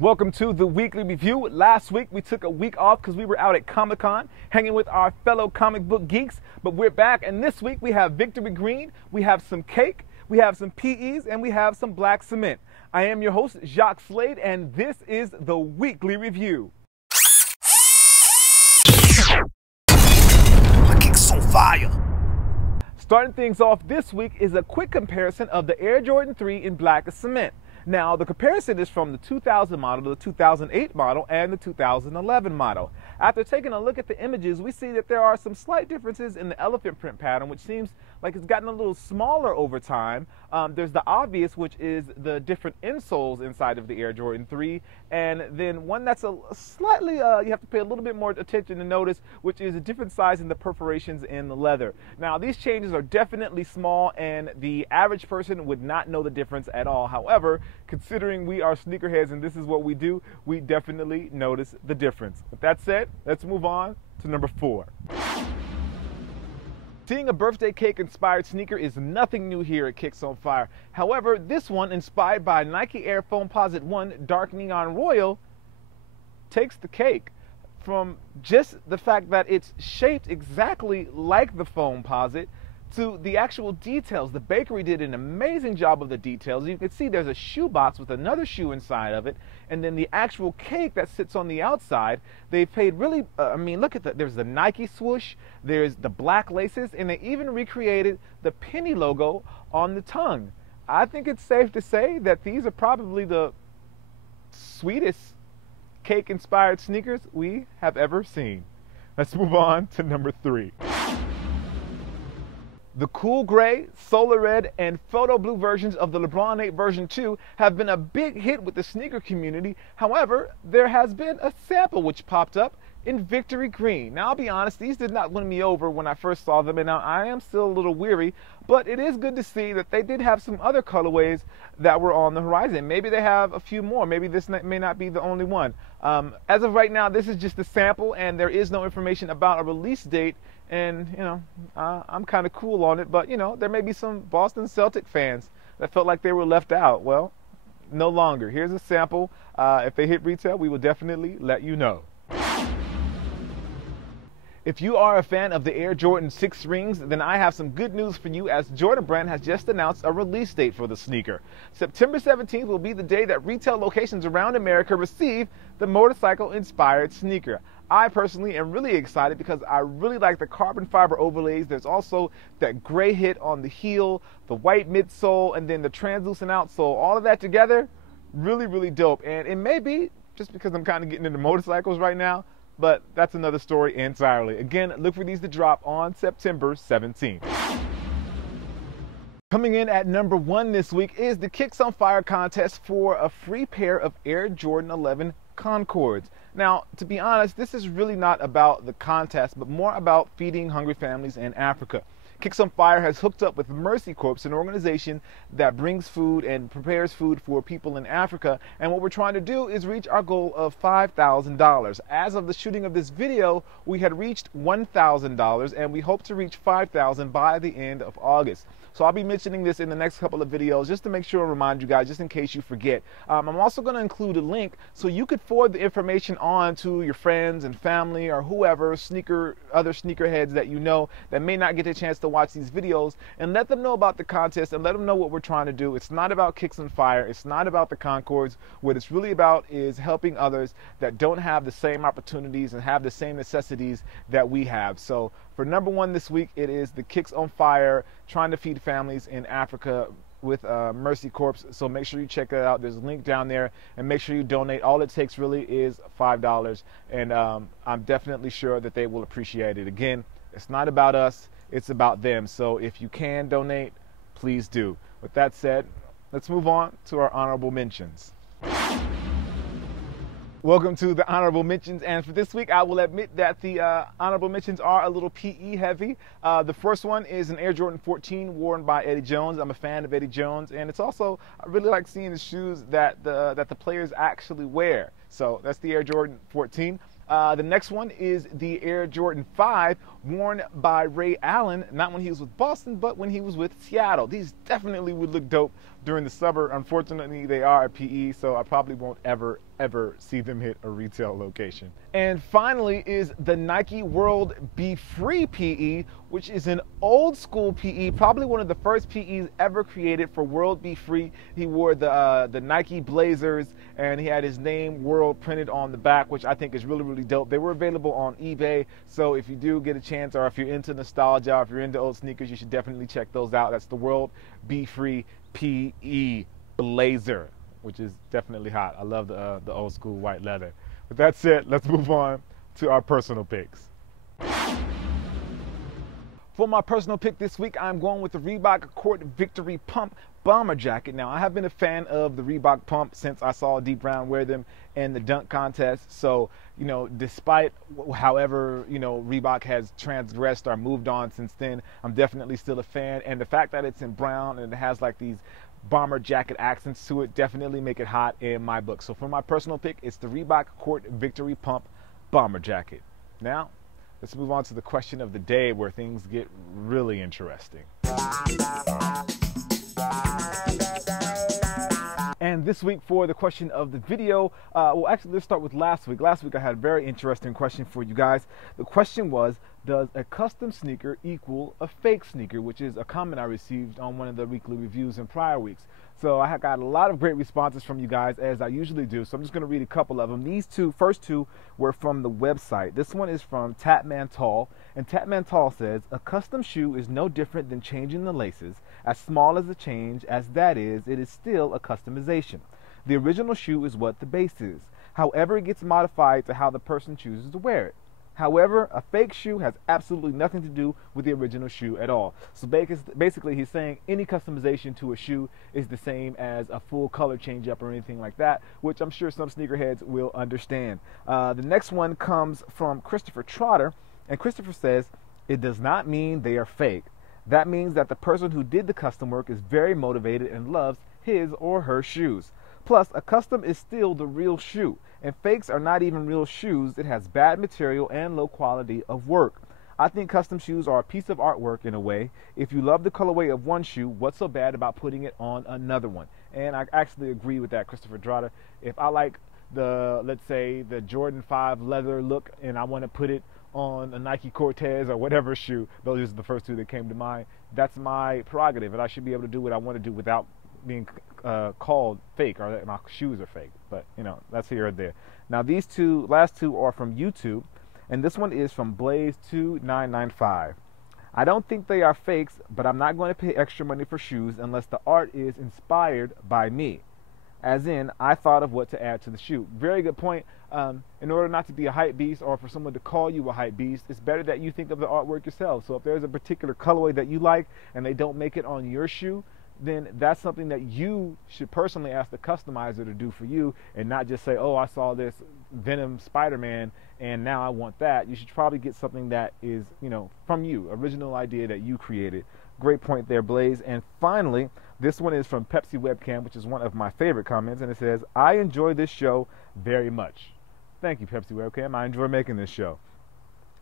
Welcome to the weekly review. Last week we took a week off because we were out at Comic-Con hanging with our fellow comic book geeks, but we're back, and this week we have Victory Green, we have some cake, we have some PEs, and we have some black cement. I am your host, Jacques Slade, and this is the weekly review. My kick's on fire. Starting things off this week is a quick comparison of the Air Jordan 3 in black cement. Now, the comparison is from the 2000 model to the 2008 model and the 2011 model. After taking a look at the images, we see that there are some slight differences in the elephant print pattern, which seems like it's gotten a little smaller over time. There's the obvious, which is the different insoles inside of the Air Jordan 3, and then one that's a slightly, you have to pay a little bit more attention to notice, which is a different size in the perforations in the leather. Now, these changes are definitely small, and the average person would not know the difference at all. However, considering we are sneakerheads and this is what we do, we definitely notice the difference. With that said, let's move on to number 4. Seeing a birthday cake inspired sneaker is nothing new here at Kicks on Fire. However, this one, inspired by Nike Air Foamposite 1 Dark Neon Royal, takes the cake. From just the fact that it's shaped exactly like the Foamposite to the actual details. The bakery did an amazing job of the details. You can see there's a shoe box with another shoe inside of it, and then the actual cake that sits on the outside. They've paid really, look at that. There's the Nike swoosh, there's the black laces, and they even recreated the penny logo on the tongue. I think it's safe to say that these are probably the sweetest cake-inspired sneakers we have ever seen. Let's move on to number 3. The cool gray, solar red, and photo blue versions of the LeBron 8 version 2 have been a big hit with the sneaker community. However, there has been a sample which popped up in Victory Green. Now, I'll be honest, these did not win me over when I first saw them, and now I am still a little weary, but it is good to see that they did have some other colorways that were on the horizon. Maybe they have a few more. Maybe this may not be the only one. As of right now, this is just a sample, and there is no information about a release date. And, I'm kind of cool on it, but, there may be some Boston Celtic fans that felt like they were left out. Well, no longer. Here's a sample. If they hit retail, we will definitely let you know. If you are a fan of the Air Jordan 6 rings, then I have some good news for you, as Jordan Brand has just announced a release date for the sneaker. September 17th will be the day that retail locations around America receive the motorcycle-inspired sneaker. I personally am really excited because I really like the carbon fiber overlays. There's also that gray hit on the heel, the white midsole, and then the translucent outsole. All of that together, really, really dope. And it may be just because I'm kind of getting into motorcycles right now, but that's another story entirely. Again, look for these to drop on September 17th. Coming in at number 1 this week is the Kicks on Fire contest for a free pair of Air Jordan 11 Concords. Now, to be honest, this is really not about the contest, but more about feeding hungry families in Africa. Kicks on Fire has hooked up with Mercy Corps, an organization that brings food and prepares food for people in Africa. And what we're trying to do is reach our goal of $5,000. As of the shooting of this video, we had reached $1,000, and we hope to reach $5,000 by the end of August. So I'll be mentioning this in the next couple of videos just to make sure and remind you guys, just in case you forget. I'm also going to include a link so you could forward the information on to your friends and family or whoever, other sneakerheads that you know that may not get a chance to watch these videos, and let them know about the contest and let them know what we're trying to do. It's not about Kicks on Fire. It's not about the Concords. What it's really about is helping others that don't have the same opportunities and have the same necessities that we have. So for number 1 this week, it is the Kicks on Fire, trying to feed families in Africa with Mercy Corps. So make sure you check that out. There's a link down there, and make sure you donate. All it takes really is $5, and I'm definitely sure that they will appreciate it. Again, it's not about us, it's about them. So if you can donate, please do. With that said, let's move on to our honorable mentions. Welcome to the honorable mentions, and for this week I will admit that the honorable mentions are a little PE heavy. The first one is an Air Jordan 14 worn by Eddie Jones. I'm a fan of Eddie Jones, and it's also, I really like seeing the shoes that the players actually wear. So that's the Air Jordan 14. The next one is the Air Jordan 5 worn by Ray Allen, not when he was with Boston, but when he was with Seattle. These definitely would look dope during the summer. Unfortunately, they are a PE, so I probably won't ever see them hit a retail location. And finally is the Nike World Be Free PE, which is an old school PE, probably one of the first PEs ever created for World Be Free. He wore the Nike Blazers, and he had his name World printed on the back, which I think is really, really dope. They were available on eBay, so if you do get a chance, or if you're into nostalgia, or if you're into old sneakers, you should definitely check those out. That's the World Be Free PE Blazer, which is definitely hot. I love the old school white leather. With that said, let's move on to our personal picks. For my personal pick this week, I'm going with the Reebok Court Victory Pump bomber jacket. Now, I have been a fan of the Reebok Pump since I saw D Brown wear them in the dunk contest. So, despite however, Reebok has transgressed or moved on since then, I'm definitely still a fan. And the fact that it's in brown and it has like these bomber jacket accents to it definitely make it hot in my book. So for my personal pick, it's the Reebok Court Victory Pump bomber jacket. Now, let's move on to the question of the day, where things get really interesting. And this week for the question of the video, well, actually, let's start with last week. Last week I had a very interesting question for you guys. The question was, does a custom sneaker equal a fake sneaker? Which is a comment I received on one of the weekly reviews in prior weeks. So I have got a lot of great responses from you guys, as I usually do. So I'm just going to read a couple of them. These first two were from the website. This one is from Tapman Tall. And Tapman Tall says, a custom shoe is no different than changing the laces. As small as the change as that is, it is still a customization. The original shoe is what the base is. However, it gets modified to how the person chooses to wear it. However, a fake shoe has absolutely nothing to do with the original shoe at all. So basically, he's saying any customization to a shoe is the same as a full color change up or anything like that, which I'm sure some sneakerheads will understand. The next one comes from Christopher Trotter, and Christopher says, it does not mean they are fake. That means that the person who did the custom work is very motivated and loves his or her shoes. Plus, a custom is still the real shoe, and fakes are not even real shoes. It has bad material and low quality of work. I think custom shoes are a piece of artwork in a way. If you love the colorway of one shoe, what's so bad about putting it on another one? And I actually agree with that, Christopher Trotter. If I like let's say the Jordan 5 leather look, and I want to put it on a Nike Cortez or whatever shoe, those are the first two that came to mind, that's my prerogative, and I should be able to do what I want to do without being called fake, or that my shoes are fake. But that's here or there. Now these last two are from YouTube, and this one is from Blaze2995. I don't think they are fakes, but I'm not going to pay extra money for shoes unless the art is inspired by me, as in I thought of what to add to the shoe. Very good point. In order not to be a hype beast, or for someone to call you a hype beast, it's better that you think of the artwork yourself. So if there's a particular colorway that you like and they don't make it on your shoe, then that's something that you should personally ask the customizer to do for you, and not just say, oh, I saw this Venom Spider-Man and now I want that. You should probably get something that is, from you, original idea that you created. Great point there, Blaze. And finally, this one is from Pepsi Webcam, which is one of my favorite comments, and it says, I enjoy this show very much. Thank you, Pepsi Webcam. I enjoy making this show.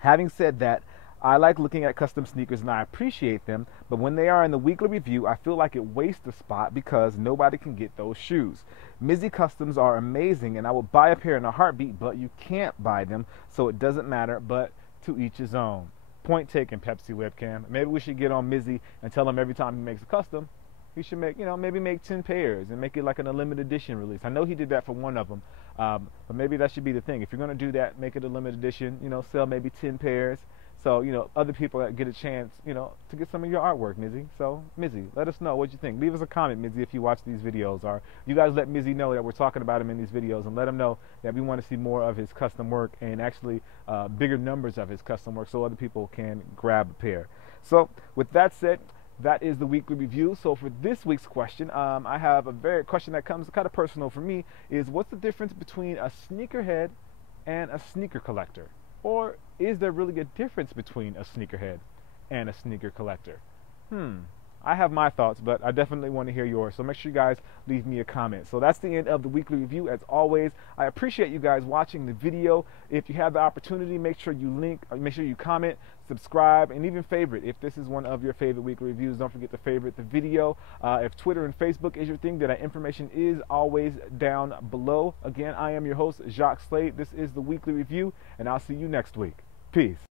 Having said that, I like looking at custom sneakers and I appreciate them, but when they are in the weekly review, I feel like it wastes the spot because nobody can get those shoes. Mizzy Customs are amazing, and I will buy a pair in a heartbeat, but you can't buy them, so it doesn't matter, but to each his own. Point taken, Pepsi Webcam. Maybe we should get on Mizzy and tell him every time he makes a custom, he should make, maybe make 10 pairs and make it like an limited edition release. I know he did that for one of them, but maybe that should be the thing. If you're going to do that, make it a limited edition, sell maybe 10 pairs. So, other people that get a chance, to get some of your artwork, Mizzy. So, Mizzy, let us know what you think. Leave us a comment, Mizzy, if you watch these videos. Or you guys let Mizzy know that we're talking about him in these videos, and let him know that we want to see more of his custom work, and actually bigger numbers of his custom work so other people can grab a pair. So, with that said, that is the weekly review. So for this week's question, I have a question that comes kind of personal for me, is what's the difference between a sneakerhead and a sneaker collector? Or is there really a difference between a sneakerhead and a sneaker collector? I have my thoughts, but I definitely want to hear yours. So make sure you guys leave me a comment. So that's the end of the weekly review. As always, I appreciate you guys watching the video. If you have the opportunity, make sure you comment, subscribe, and even favorite. If this is one of your favorite weekly reviews, don't forget to favorite the video. If Twitter and Facebook is your thing, then that information is always down below. Again, I am your host, Jacques Slade. This is the weekly review, and I'll see you next week. Peace.